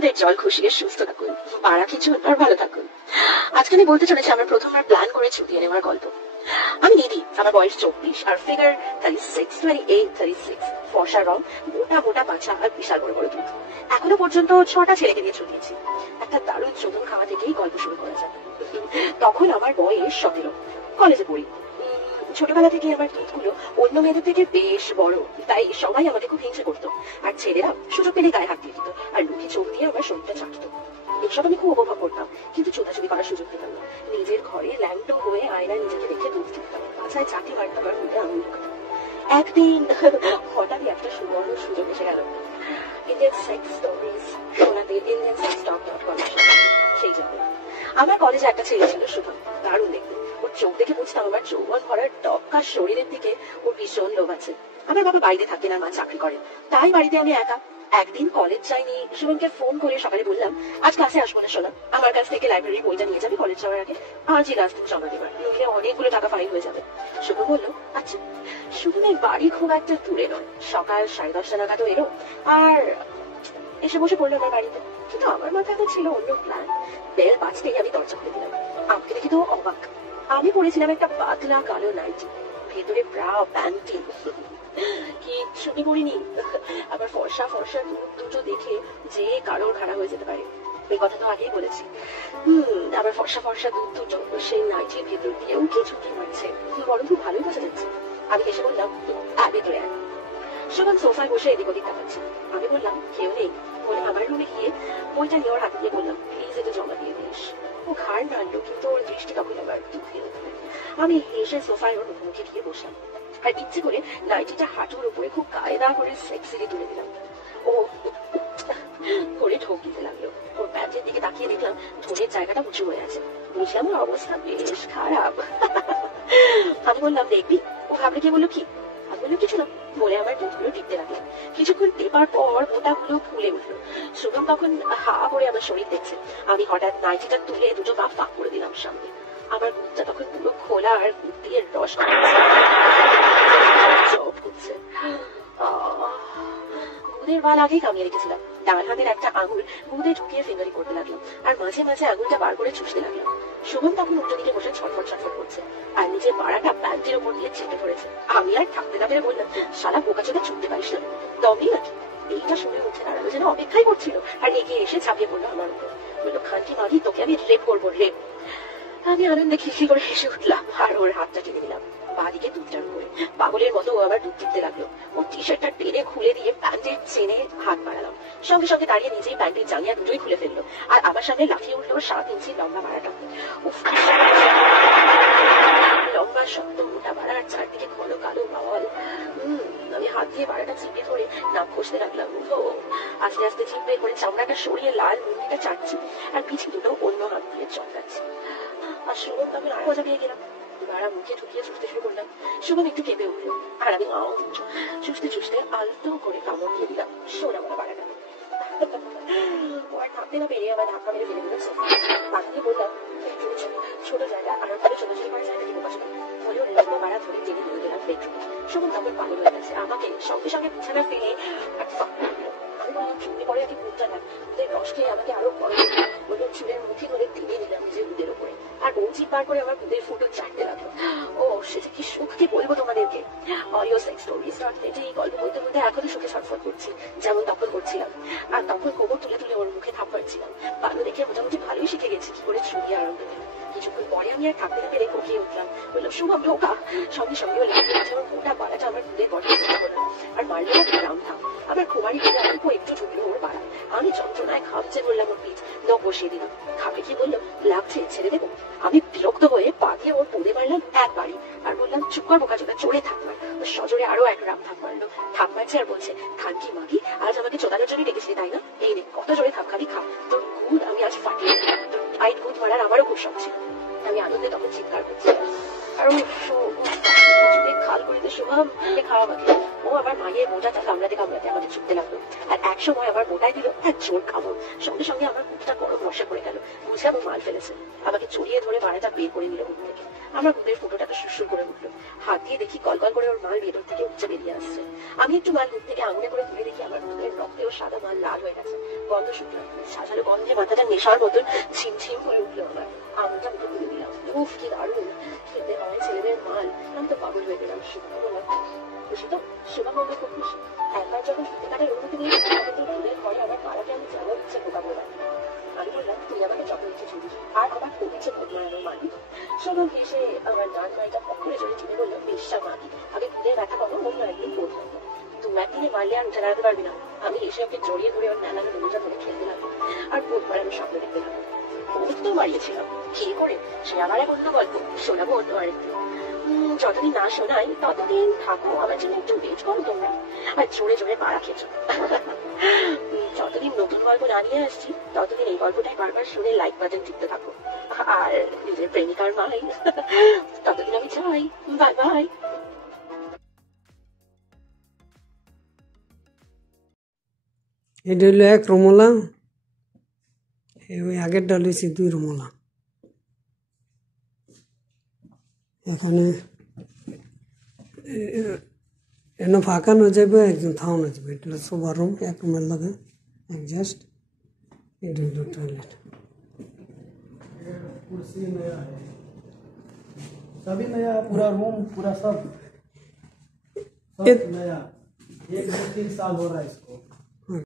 দুধের জল খুশিয়ে সুস্থ থাকুন, পাড়া খিচুন আর ভালো থাকুন। আজকে আমি বলতে চলেছি আমার প্রথমবার প্ল্যান করে ছুটিয়ে নেওয়ার গল্প। আমি নিধি, আমার বয়স 24 আর ফিগার 36, ফর্সা রং, মোটা মোটা পাছা আর বিশাল বড় বড় দুধ। এখনো পর্যন্ত 6টা ছেলেকে দিয়ে ছুটিয়েছি। একটা দারুণ চতুর খাওয়া থেকেই গল্প শুরু করা যায়। তখন আমার বয়স 17, কলেজে পড়ি। ছোটবেলা থেকে আমার দুধগুলো অন্য মেয়েদের থেকে বেশ বড়, তাই সবাই আমাকে খুব হিংসে করতো। আর ছেলেরা সুযোগ পেলে গায়ে হাত দিয়ে দিত আর লুকি চোখ দিয়ে আমার শরীরটা চাটতো। এসব আমি খুব উপভোগ করতাম, কিন্তু চোদাচুদি করার সুযোগ পেতাম না। নিজের ঘরে ল্যাংটো হয়ে আয়নায় নিজেকে দেখে দুধ দিতাম, পাছায় চাটি মারতাম আর মুখে আঙুল ঢুকাতাম। একদিন হঠাৎই একটা সুবর্ণ সুযোগ এসে গেল। ইন্ডিয়ান সেক্স স্টোরিজ শোনাতে indiansex.com সেই জন্য আমার কলেজে একটা ছেলে ছিল শুভম, দারুণ দেখতে। ওর চোখ দেখে বুঝতাম আমার যৌবন ভরার টপকা শরীরের দিকে ওর ভীষণ লোভ আছে। আমার বাবা বাইরে থাকেন আর মা চাকরি করেন, তাই বাড়িতে আমি একা। একদিন কলেজ যাইনি, শুভমকে ফোন করে সকালে বললাম আজ ক্লাসে আসবো না শোনা, আমার কাছ থেকে লাইব্রেরির বইটা নিয়ে যাবি কলেজ যাওয়ার আগে, আজই লাস্ট দিন জমা দেবার, নইলে অনেকগুলো টাকা ফাইন হয়ে যাবে। শুভম বললো আচ্ছা। শুভমের বাড়ি খুব একটা দূরে নয়, সকাল 10:30 নাগাদও এলো আর এসে বসে পড়লো আমার বাড়িতে। কিন্তু আমার মাথায় তো ছিল অন্য প্ল্যান। বেল বাজতেই আমি দরজা খুলে দিলাম। আমাকে দেখে তো অবাক। আমি পরেছিলাম একটা পাতলা কালো নাইটি, ভেতরে ব্রা প্যান্টি, কি শুনে করিনি। আবার ফর্সা ফর্সা দুটো দেখে যে কারোর খারাপ হয়ে যেতে পারে, এই কথা তো আগেই বলেছি। আবার ফর্সা ফর্সা দুটো সেই নাইটির ভেতর দিয়েও কি ঝুঁকি মারছে, বরং খুব ভালোই বোঝা যাচ্ছে। আমি হেসে বললাম ভেতরে আয়। শুভম সোফায় বসে এদিক ওদিক তাকাচ্ছে। আমি বললাম কেউ নেই বলে আমার রুমে গিয়ে বইটা নিয়ে ওর হাতে দিয়ে বললাম প্লিজ এটা জমা দিয়ে দিস। ও ঘাড় নাড়লো, কিন্তু ওর দৃষ্টি তখন আমার দুঃখে উঠবে। আমি হেসে সোফায় ওর মুখে গিয়ে বসলাম আর ইচ্ছে করে নাইটিটা হাঁটুর উপরে খুব কায়দা করে সেক্সিলি তুলে দিলাম। ও করে ঢোক দিতে লাগলো। ওর প্যান্টের দিকে তাকিয়ে দেখলাম ধনের জায়গাটা উঁচু হয়ে আছে। বুঝলাম ওর অবস্থা বেশ খারাপ। আমি বললাম দেখবি। ও ভাবলে কে বললো কি? আমি বললাম কিছু না বলে আমার দুধগুলো টিপতে লাগলাম। কিছুক্ষণ টেপার পর মোটাগুলো ফুলে উঠলো। শুভম তখন হা করে আমার শরীর দেখছে। আমি হঠাৎ নাইটিটা তুলে দুটো পা ফাঁক করে দিলাম সামনে। আমার দুধটা তখন পুরো খোলা আর দুধ দিয়ে রস হচ্ছে। গুদের বাল আগেই কামিয়ে রেখেছিলাম। ডান হাতের একটা আঙুল গুদে ঢুকিয়ে ফিঙ্গারি করতে লাগলাম আর মাঝে মাঝে আঙুলটা বার করে চুষতে লাগলাম। শুভম তখন উল্টো দিকে বসে ছটফট ছটফট করছে আর নিজের পাড়াটা প্যান্টের ওপর দিয়ে চেপে ধরেছে। আমি আর থাকতে না পেরে বললাম শালা বোকাচোদা চুপতে পারিস না, দমই নাকি? এইটা শুনে উঠে দাঁড়ালো, যেন অপেক্ষাই করছিল আর এগিয়ে এসে ছাপিয়ে পড়লো আমার উপর। বললো খানটি মাগি তোকে আমি রেপ করবো, রেপ। আমি আনন্দে খিলখিল করে হেসে উঠলাম আর ওর হাতটা টেনে দিলাম বাদিকে দুধটার উপরে। পাগলের মতো ও আবার দুধ টিপতে লাগলো। ও টি শার্টটা টেনে খুলে দিয়ে প্যান্টের চেনে হাত বাড়ালাম। সঙ্গে সঙ্গে দাঁড়িয়ে নিজেই প্যান্টের জাঙ্গিয়া দুটোই খুলে ফেললো আর আমার সামনে লাফিয়ে উঠলো 7 ইঞ্চি লম্বা বাড়াটা। উফ, লম্বা শক্ত মোটা বাড়ার চারদিকে ঘন কালো বাওয়াল। আমি হাত দিয়ে বাড়াটা চিপে ধরে নাক ঘষতে লাগলাম। আস্তে আস্তে চিপে করে চামড়াটা সরিয়ে লাল মুন্ডিটা চাটছি আর পিছু দুটো অন্য হাত দিয়ে চটকাচ্ছি। আর শুভম আমি আরো মজা পেয়ে গেলাম। বাড়া মুখে ঢুকিয়ে চুষতে শুরু করলাম। শুভম একটু কেঁপে উঠলো আর আমি চুষতে চুষতে আলতো করে কামড় দিয়ে দিলাম সোনা বলা বাড়াটা। থাকতে না পেরে আবার ধাক্কা মেরে ফেলে দিলাম সোফা। পাখিকে বললাম ছোট জায়গা আর ছোটাছুটি করা যায় নাকি বোকা ছোট বলে ওর লম্বা বাড়া ধরে টেনে তুলে দিলাম বেডরুমে। শুভম তখন পাগল হয়ে গেছে, আমাকে সঙ্গে সঙ্গে বিছানা ফেলে আর ফাঁক করে দিল। আমি বললাম চুপি পরে একটি বুকটা না ওদের রস খেয়ে আমাকে আরো বড় বললো চুলের মুঠি ধরে টেনে দিলাম নিজের বুদের উপরে আর বৌজি পার করে আমার বুদের ফুটো চাটতে লাগলো। ও সেটা কি সুখ, কি বলবো তোমাদেরকে। অডিও সেক্স স্টোরিজ এই গল্প বলতে বলতে এখনো সুখে ছটফট করছি যেমন তখন করছিলাম। আর তখন কোমর তুলে তুলে ওর মুখে থাপ্পড় ছিলাম। ভালো দেখে মোটামুটি ভালোই শিখে গেছি কি করে ছুঁয়ে আরম্ভ দিলাম। কিছুক্ষণ পরে আমি আর থাকতে না পেরে কোকিয়ে উঠলাম, বললাম শুভম ঢোকা। সঙ্গে সঙ্গে আমার মোটা বাড়াটা আমার বুদের গঠন করলাম আর মারলো রাম থাম। আবার কুমারী বলে অল্প একটু ঢুকলো ওর বাড়া। আমি যন্ত্রণায় খামচে বললাম ওর পিঠ নখ বসিয়ে দিলাম। খাবে কি বললো লাগছে ছেড়ে দেবো। আমি বিরক্ত হয়ে পা দিয়ে ওর পুঁদে মারলাম একবারই আর বললাম চুপ কর বোকাচোদা, চড়ে থাকবার। সজোরে আরো এক রাম থাপ মারলো। থাপ মারছে আর বলছে খানকি মাগি আজ আমাকে চোদানোর জন্য ডেকেছিলি তাই না, এই রে কত জোরে থাপ খাবি খা, তোর গুদ আমি আজ ফাটিয়ে তোর টাইট গুদ মারার আমারও খুব শখ ছিল। আমি আনন্দে তখন চিৎকার করছি আর খাল করে দে শুভম খাওয়া আমাকে। ও আবার মায়ের মোটাটা কামড়াতে কামড়াতে আমাকে ছুটতে লাগলো, আর এক সময় আবার মোটাই দিল এক জোর কামড়। সঙ্গে সঙ্গে আমার বুকটা গরম বসে পড়ে গেল, বুঝলাম ও মাল ফেলেছে। আমাকে চড়িয়ে ধরে মারাটা বের করে নিল বুক থেকে। আমার বুকের ফুটোটাকে সুরসুর করে উঠলো, হাত দিয়ে দেখি কলকল করে ওর মাল ভেতর থেকে উপচে বেরিয়ে আসছে। আমি একটু মাল বুক থেকে আঙুলে করে তুলে দেখি আমার বুকের রক্তে ও সাদা মাল লাল হয়ে গেছে, গন্ধ শুকলাম, সাজালো গন্ধে মাথাটা নেশার মতন ছিমছিম করে উঠলো। আমার আঙুলটা মুখে তুলে দিলাম, উফ কি দারুণ খেতে হয় ছেলেদের মাল। আমি তো পাগল হয়ে গেলাম। শুভ খুশি তো? শুভামঙ্গল খুব খুশি। একবার যখন সত্যি কাটার অনুমতি নিয়ে কিন্তু ফুলের ঘরে আমার পাড়াকে আমি যেমন ইচ্ছে বোকা বললাম। আমি বললাম তুই আমাকে যত ইচ্ছে ছুটিস, আর আমার খুব ইচ্ছে ভোট মারানোর মানি। শুভ হেসে আমার ডান গাড়িটা পক করে জোরে টিপে বললো, বেশা মানি, আগে ফুলের ব্যথা করো, অন্য একদিন ভোট মারবো। দু একদিনে মারলে আর উঠে দাঁড়াতে পারবি না। আমি এসে ওকে জড়িয়ে ধরে ওর নানানো দড়িটা ধরে খেলতে লাগলো, আর ভোট মারানোর স্বপ্ন দেখতে লাগলো। ভোট তো মারিয়েছিলাম, কি করে সে আবার এক অন্য গল্প, শোনাবো অন্য আরেকদিন। যতদিন না শোনাই ততদিন থাকো, আমার জন্য একটু ওয়েট করো তোমরা, আর জোরে জোরে পাড়া খেয়েছো। যতদিন নতুন গল্প না নিয়ে আসছি ততদিন এই গল্পটাই বারবার শুনে লাইক বাটন টিপতে থাকো, আর নিজের প্রেমিকার মাই। ততদিন আমি চাই, বাই বাই। এটা হইলো এক রমলা, ওই আগেরটা লইছি 2 রমলা। এখানে এনে ফাঁকা না যাবে, একজন থাও না যাবে। এটা হলো সোফা রুম, এক রুমের লগে এডজাস্ট। এটা হলো টয়লেট। कुर्सी नया है, सभी नया, पूरा रूम पूरा सब नया। 1 2 3 साल हो रहा है इसको।